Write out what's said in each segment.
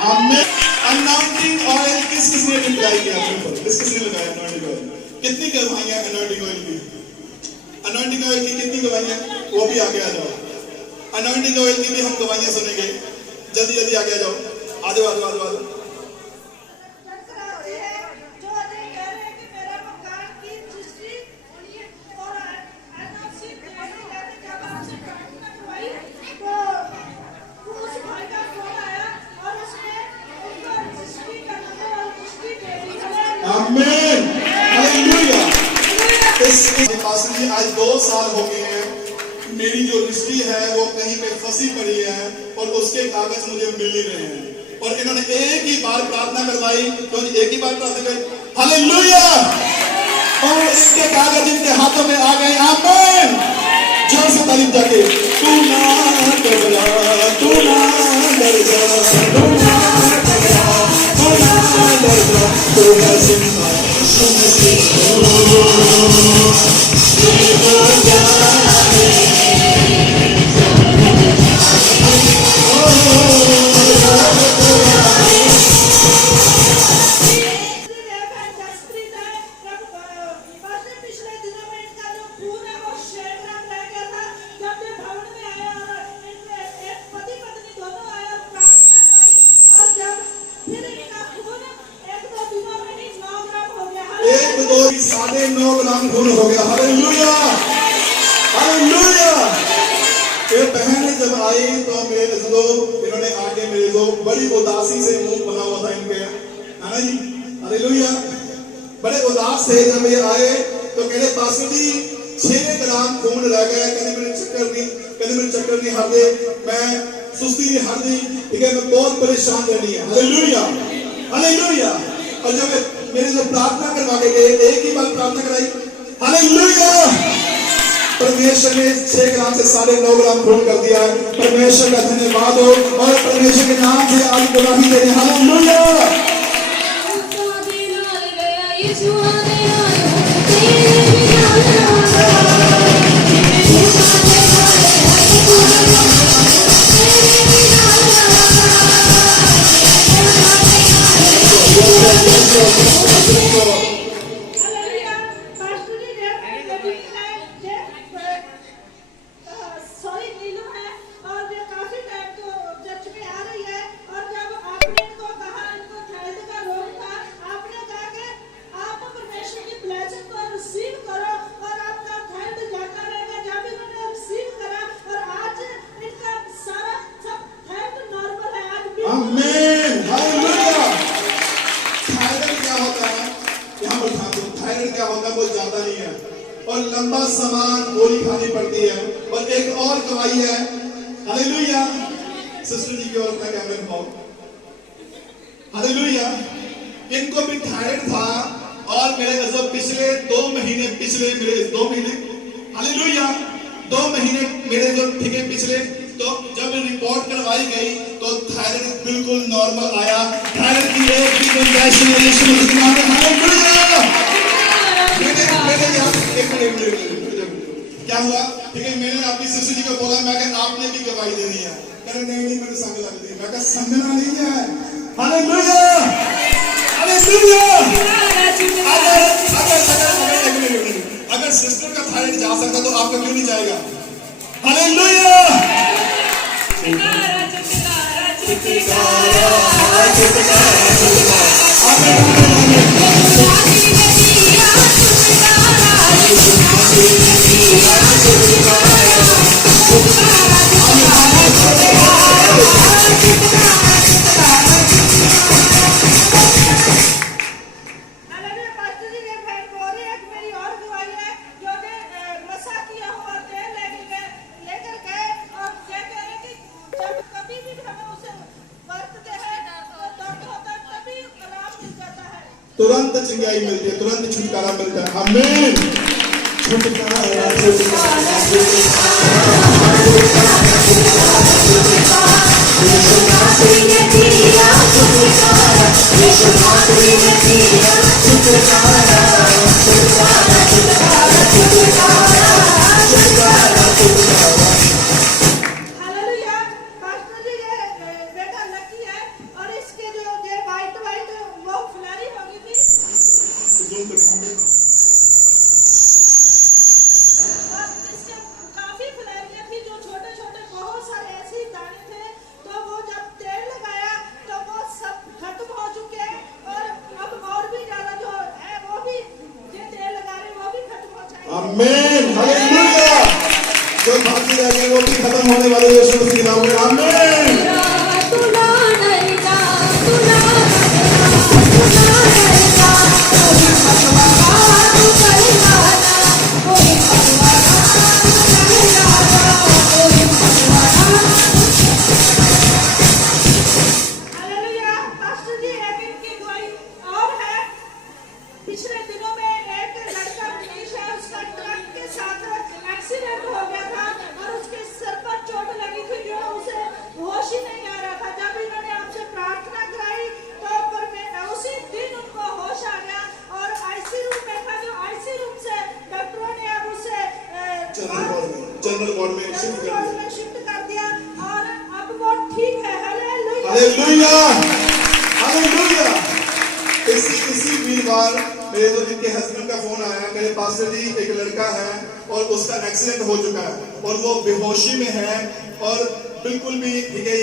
हमने anointing oil किस किसने अप्लाई किया अपने ऊपर? किस किसने लगाया अनॉइंटिंग ऑयल? कितनी गवाहियां अनॉइंटिंग ऑयल की? अनॉइंटिंग ऑयल की कितनी गवाहियां? वो भी आगे आ जाओ। अनॉइंटिंग ऑयल की भी हम गवाहियां सुनेंगे। जल्दी जल्दी आगे आ जाओ। आ जाओ आ जाओ आ जाओ आ जाओ। आमीन, हालेलुया। आज 2 साल हो गए हैं, मेरी जो रजिस्ट्री है वो कहीं पे फंसी पड़ी है और उसके कागज मुझे मिल नहीं रहे हैं। और इन्होंने एक ही बार प्रार्थना करवाई, तो एक ही बार प्रार्थना करी, हालेलुया, और इसके कागज इनके हाथों में आ गए। आमीन, जोर से तारीफ जाके। तू ना डरना, तू ना डरना, तू ना डरना, तू ना डरना, तू है जिंदा। साढ़े 9 ग्राम खून हो गया। Hallelujah, hallelujah. ये बहन जब आई तो मेरे जो इन्होंने आके मेरे को बड़ी उदासी से मुंह बना हुआ था इनके, है ना जी? हालेलुया। बड़े उदास थे जब ये आए तो कहते पास्टर जी 6 ग्राम खून रह गया। कहते मेरे चक्कर नहीं हारते, मैं सुस्ती नहीं हारती, ठीक है, मैं बहुत परेशान रहनी है। Hallelujah, hallelujah. और जब मेरे जो प्रार्थना करवा के गए, एक ही बार प्रार्थना कराई, हालेलुया, परमेश्वर ने 6 ग्राम से 9.5 ग्राम खून कर दिया। परमेश्वर का धन्यवाद हो और परमेश्वर के नाम से आज गवाही दे रहे हैं। हालेलुया। आमीन, हालेलुया। थायराइड क्या होता है? यहाँ पर थायराइड क्या होता है वो जानता नहीं है और लंबा सामान गोली खानी पड़ती है। और एक और गवाही है, हालेलुया। सिस्टर जी की ओर अपना कैमरा दिखाओ। हालेलुया। इनको भी थायराइड था और मेरे पिछले 2 महीने हालेलुया 2 महीने मेरे जो ठीक पिछले, तो जब रिपोर्ट करवाई गई तो थायराइड बिल्कुल नॉर्मल आया। थायराइड की एक भी गुंजाइश नहीं। क्या हुआ? ठीक है, मैंने अपनी सिस्टर जी को बोला, मैं कहा आपने भी गवाही देनी है। कहने नहीं मैंने संग लगती है। मैं कहा संगना नहीं है। Hallelujah, hallelujah. अगर सिस्टर का थायराइड जा सकता तो आपका क्यों नहीं जाएगा? हालेलुया। तुरंत चंगाई मिलती है, तुरंत छुटकारा मिलता है। आमीन, छुटकारा, आमीन, हालेलुया। जो बाकी रह गए वो भी खत्म होने वाले यीशु मसीह के नाम में, आमीन। पिछले दिनों में एक लड़का मनीष है, उसका ट्रक के साथ एक्सीडेंट हो गया था और उसके सर पर चोट लगी थी जो उसे होश ही नहीं आ रहा था। जब इन्होंने आपसे प्रार्थना कराई तो उसी दिन उनको होश आ गया और आईसी रूम में था, जो आईसी रूम से डॉक्टरों ने अब उसे जनरल वार्ड में शिफ्ट कर दिया और अब वो ठीक है। Hallelujah, hallelujah, hallelujah. इसी वीरवार मेरे दो दिन के हस्बैंड का फोन आया, मेरे पास्टर जी एक लड़का है और उसका एक्सीडेंट हो चुका है और वो बेहोशी में है और बिल्कुल भी ठीक है।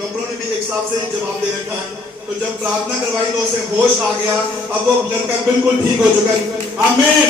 डॉक्टरों ने भी एक साथ से जवाब दे रखा है। तो जब प्रार्थना करवाई तो उसे होश आ गया, अब वो लड़का बिल्कुल ठीक हो चुका है, आमीन।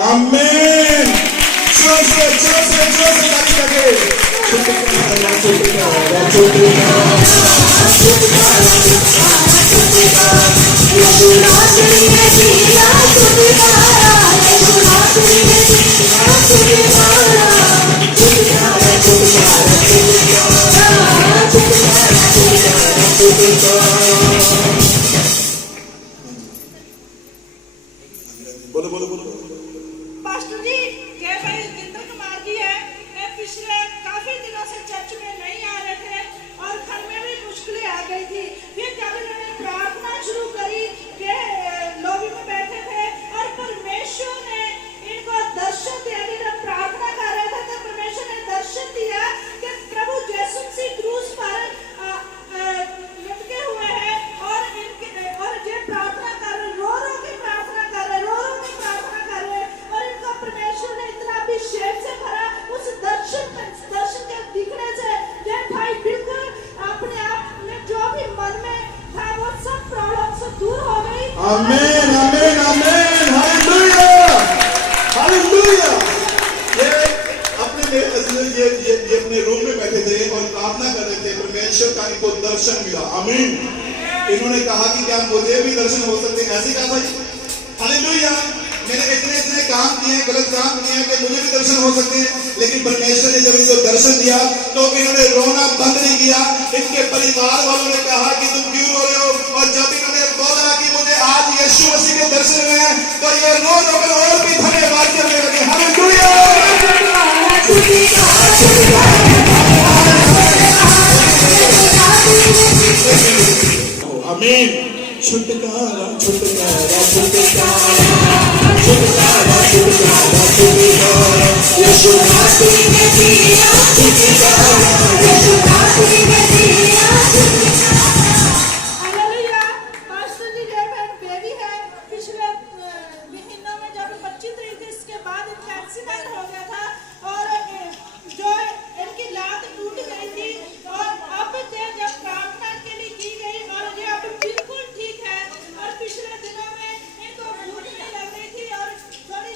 आमीन। जोर से ताली लगे। बोलो। पास्टर जी, क्या भाई जिंदर कुमार जी है, पिछले काफी दिनों से चर्च में नहीं आ रहे थे और घर में भी मुश्किलें आ गई थी। फिर जब इन्होंने प्रार्थना शुरू करी कि लॉबी में बैठे थे और परमेश्वर ने इनको दर्शन दिया। जब प्रार्थना कर रहे थे तो परमेश्वर ने दर्शन दिया कि प्रभु यीशु मसीह क्रूस पर लटके हुए हैं और ये प्रार्थना कर रहे, रो के प्रार्थना कर रहे, और इनको परमेश्वर ने इतना अभिषेक से भरा उस दर्शन के दिखने से ये भाई बिल्कुल अपने आप में जो भी मन में था वो सब प्रॉब्लम से दूर हो गई। आमीन, आमीन, आमीन, हालेलुया। ये अपने रूम में बैठे थे और प्रार्थना कर रहे थे, परमेश्वर का इनको दर्शन मिला, आमीन। इन्होंने कहा कि क्या मुझे भी दर्शन हो सकते हैं, ऐसे कहा था। हालेलुया। मैंने इतने काम किए हैं, गलत काम किए हैं कि मुझे भी दर्शन हो सकते हैं, लेकिन परमेश्वर ने जब इनको दर्शन दिया तो इन्होंने रोना बंद नहीं किया। इनके परिवार वालों ने कहा कि तुम क्यों रो रहे हो, और जब इन्होंने बोला कि मुझे आज यीशु मसीह के दर्शन हुए हैं तो ये रो कर और भी धन्यवाद करने लगे। हालेलुया, आमीन। छुटकारा छुटकारा छुटकारा छुटकारा छुटकारा छुटकारा यीशु मसीह ने दिया छुटकारा, यीशु मसीह ने दिया छुटकारा। हालेलुया। पास्टर जी के बेबी है, पिछले महीनों में जब 25 तारीख थी इसके बाद इनका एक्सीडेंट हो गया था और जो इनकी लात टूट गई थी और अब जब प्रार्थना के लिए की गई और ये अब बिल्कुल ठीक है। और पिछले दिनों में इनको भूख नहीं लग रही थी और थोड़ी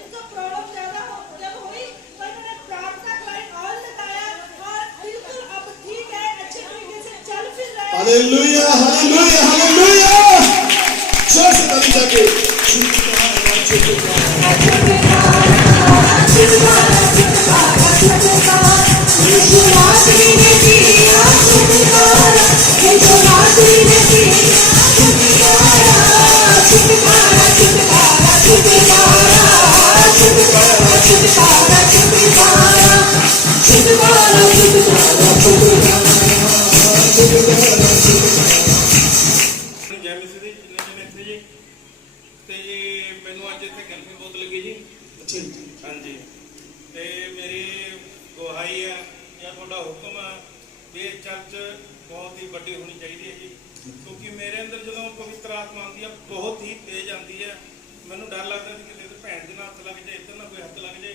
इनको प्रॉब्लम ज्यादा जब हुई तो इन्होंने प्रार्थना कराई और लगाया और बिल्कुल अब ठीक है, अच्छे तरीके से चल फिर रहे हैं। Hallelujah, hallelujah, hallelujah. जोर से ताली जाके यीशु मसीह ने दिया छुटकारा, यीशु मसीह ने दिया छुटकारा, छुटकारा छुटकारा छुटकारा। छुटकारा छुटकारा। ਜੈ ਮਸੀਹ ਦੀ ਜਿੰਨੇ ਜਣੇ ਇੱਥੇ ਜੀ ਤੇ ਜੀ ਮੈਨੂੰ ਅੱਜ ਇੱਥੇ ਕੈਂਪਿੰਗ ਬਹੁਤ ਲੱਗੀ ਜੀ अच्छा जी, ਹਾਂਜੀ ਤੇ ਮੇਰੀ ਗੁਹਾਈ ਹੈ ਜਾਂ ਤੁਹਾਡਾ ਹੁਕਮ ਹੈ ਵੀ ਇਹ ਚਰਚ ਬਹੁਤ ਹੀ ਵੱਡੀ ਹੋਣੀ ਚਾਹੀਦੀ ਹੈ ਜੀ ਕਿਉਂਕਿ ਮੇਰੇ ਅੰਦਰ ਜਦੋਂ ਪਵਿੱਤਰ ਆਤਮਾ ਆਉਂਦੀ ਹੈ ਬਹੁਤ ਹੀ ਤੇਜ਼ ਆਉਂਦੀ ਹੈ ਮੈਨੂੰ ਡਰ ਲੱਗਦਾ ਕਿ ਕਿਤੇ ਭੈਣ ਦੇ ਨਾਲ ਹੱਥ ਲੱਗ ਜਾਏ ਇੱਧਰ ਨਾ ਕੋਈ ਹੱਥ ਲੱਗ ਜਾਏ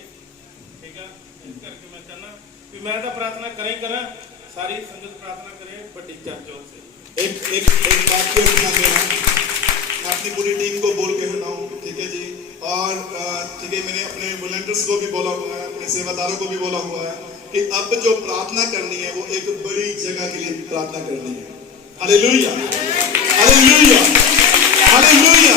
ਠੀਕ ਆ ਇਸ ਕਰਕੇ ਮੈਂ ਚਾਹੁੰਦਾ ਵੀ ਮੈਂ ਤਾਂ ਪ੍ਰਾਰਥਨਾ ਕਰਾਂ ਹੀ ਕਰਾਂ ਸਾਰੀ ਸੰਗਤ प्रार्थना करे बड़ी चर्च हो से एक बात को ध्यान देना, मैं अपनी पूरी टीम को बोल के हटाऊं, ठीक है जी। और ठीक है, मैंने अपने वॉलंटियर्स को भी बोला हुआ है, अपने सेवादारों को भी बोला हुआ है कि अब जो प्रार्थना करनी है वो एक बड़ी जगह के लिए प्रार्थना करनी है। Hallelujah, hallelujah, hallelujah.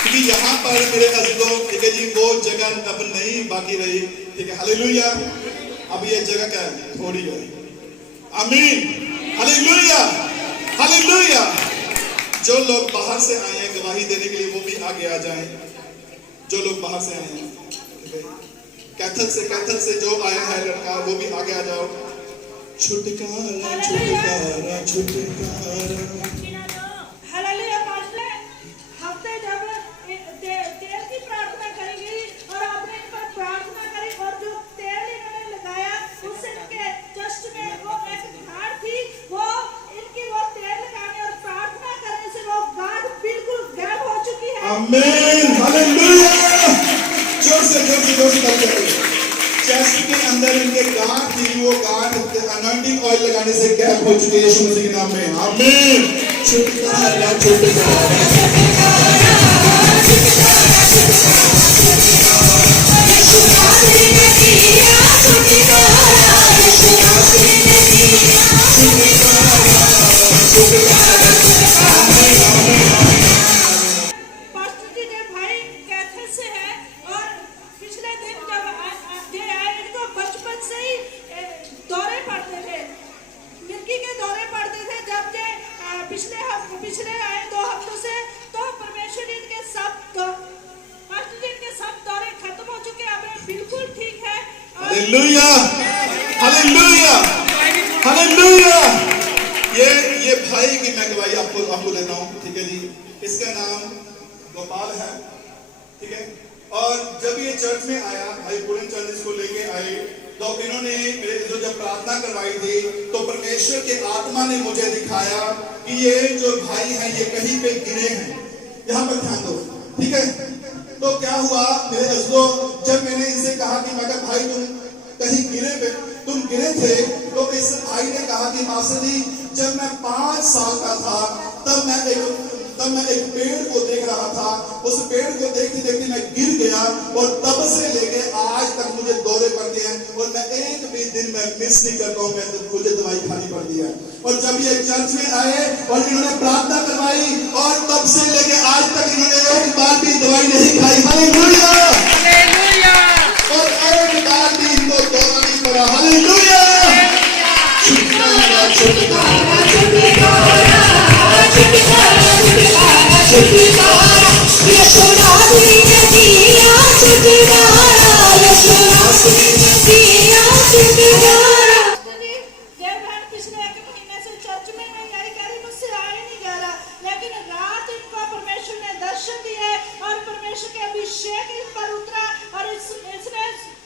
क्योंकि यहाँ पर मेरे अज़ीज़ों, ठीक है जी, वो जगह अब नहीं बाकी रही, ठीक है। हालेलुया। अब ये जगह क्या है? थोड़ी है। आमीन, हालेलुया, हालेलुया। जो लोग बाहर से आए हैं गवाही देने के लिए वो भी आगे आ जाएं। जो लोग बाहर से आए हैं, कैथल से जो आया है लड़का वो भी आगे आ जाओ। छुटकारा छुटकारा छुटकारा। हालेलुया। पास्टर हफ्ते जब तेल की प्रार्थना करेंगे और आपने इन पर प्रार्थना करी और जो तेल इन्होंने लगाया उससे इनके जस्ट में वो एक गाढ़ थी, वो इनकी वो तेल लगाने और प्रार्थना करने से वो गाढ़ बिल्कुल गायब हो चुकी है। आमीन, हालेलुया। जोर से करके चेस्ट के अंदर इनके गांठ थी, वो गांठ अनॉइंटिंग ऑयल लगाने से गैप हो चुके हैं यीशु मसीह के नाम में। आमीन। छुटकारा छुटकारा पास्टर जी के भाई कैथल से है और पिछले दिन जब ये आए इनको बचपन से ही दौरे पड़ते थे, मिर्गी के दौरे पड़ते थे। जब ये पिछले आए 2 हफ्तों से तो परमेश्वर जी इनके सब पास्टर जी इनके सब दौरे खत्म हो चुके हैं, अब ये बिल्कुल ठीक है। Hallelujah, hallelujah, hallelujah. ये भाई की मैं गवाही आपको देता हूँ, ठीक है जी। इसका नाम गोपाल है, ठीक है। और जब ये चर्च में आया, भाई पूर्ण चर्च को लेके आए, तो इन्होंने मेरे जो जब प्रार्थना करवाई थी तो परमेश्वर के आत्मा ने मुझे दिखाया कि ये जो भाई हैं ये कहीं पे गिरे हैं। यहाँ पर ध्यान दो, ठीक है। तो क्या हुआ मेरे अज़ीज़ों, जब मैंने इनसे कहा कि मैं कहा भाई तुम गिरे थे, तो इस भाई ने कहा कि मास्टर जी जब मैं 5 साल का था तब मैं एक पेड़ को देख रहा था, उस पेड़ को देखते देखते मैं गिर गया और तब से लेके आज तक मुझे दौरे पड़ते हैं और मैं एक भी दिन में मिस नहीं करता हूँ, मुझे दवाई खानी पड़ती है। और जब ये चर्च में आए और इन्होंने प्रार्थना करवाई और तब से लेके आज तक इन्होंने एक बार भी दवाई नहीं खाई। Hallelujah, hallelujah. और एक बार भी इनको दौरा नहीं पड़ा। हालेलुया। छुटकारा छुटकारा छुटकारा छुटकारा छुटकारा यीशु नासरी ने दिया छुटकारा, यीशु नासरी ने दिया छुटकारा। देवघर पिछले 1 महीने से चर्च में नहीं आई, कह रही मुझसे आए नहीं जा रहा, लेकिन रात इनको परमेश्वर ने दर्शन दिए और परमेश्वर के अभिषेक इन पर उतरा और इसने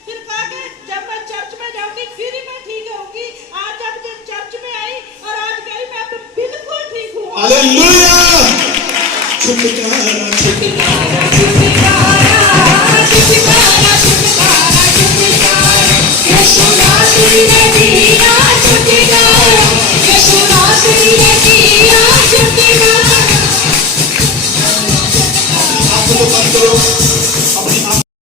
फिर कहा कि जब मैं चर्च में जाऊंगी फिर ही मैं ठीक होगी। आज जब चर्च में आई और आज कह रही मैं अब बिल्कुल ठीक हूँ। हालेलुया। छुटकारा छुटकारा छुटकारा छुटकारा छुटकारा छुटकारा यीशु नासरी ने दिया छुटकारा, यीशु नासरी ने दिया छुटकारा। आप लोग बंद करो।